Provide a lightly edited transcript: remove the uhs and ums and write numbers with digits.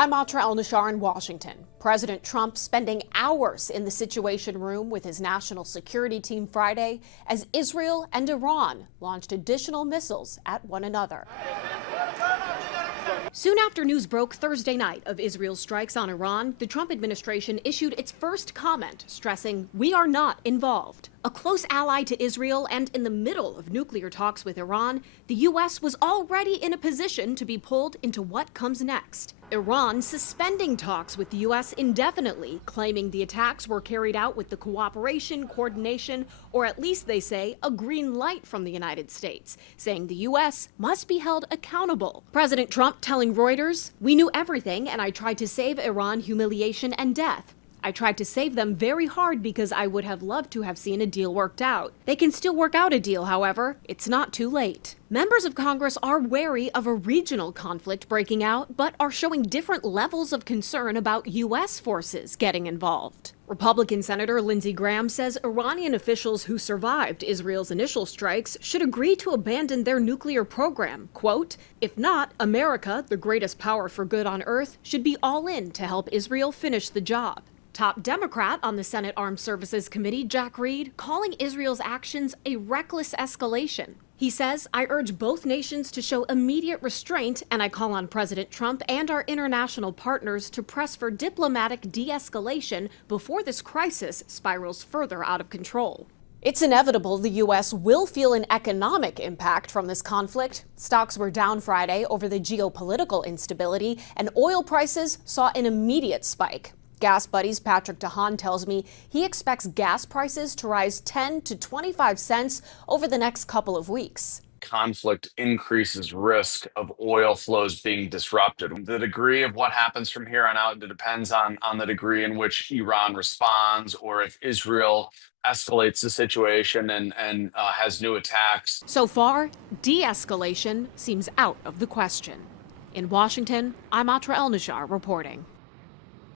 I'm Atra El-Nashar in Washington. President Trump spending hours in the Situation Room with his national security team Friday as Israel and Iran launched additional missiles at one another. Soon after news broke Thursday night of Israel's strikes on Iran, the Trump administration issued its first comment, stressing, "We are not involved." A close ally to Israel and in the middle of nuclear talks with Iran, the U.S. was already in a position to be pulled into what comes next. Iran suspending talks with the U.S. indefinitely, claiming the attacks were carried out with the cooperation, coordination, or at least they say a green light from the United States, saying the U.S. must be held accountable. President Trump telling Reuters, "We knew everything and I tried to save Iran humiliation and death. I tried to save them very hard because I would have loved to have seen a deal worked out. They can still work out a deal, however. It's not too late." Members of Congress are wary of a regional conflict breaking out, but are showing different levels of concern about U.S. forces getting involved. Republican Senator Lindsey Graham says Iranian officials who survived Israel's initial strikes should agree to abandon their nuclear program. Quote, "If not, America, the greatest power for good on earth, should be all in to help Israel finish the job." Top Democrat on the Senate Armed Services Committee, Jack Reed, calling Israel's actions a reckless escalation. He says, "I urge both nations to show immediate restraint, and I call on President Trump and our international partners to press for diplomatic de-escalation before this crisis spirals further out of control." It's inevitable the U.S. will feel an economic impact from this conflict. Stocks were down Friday over the geopolitical instability, and oil prices saw an immediate spike. GasBuddy's Patrick DeHaan tells me he expects gas prices to rise 10 to 25 cents over the next couple of weeks. Conflict increases risk of oil flows being disrupted. The degree of what happens from here on out depends on the degree in which Iran responds, or if Israel escalates the situation and has new attacks. So far, de-escalation seems out of the question. In Washington, I'm Atra El-Nashar reporting.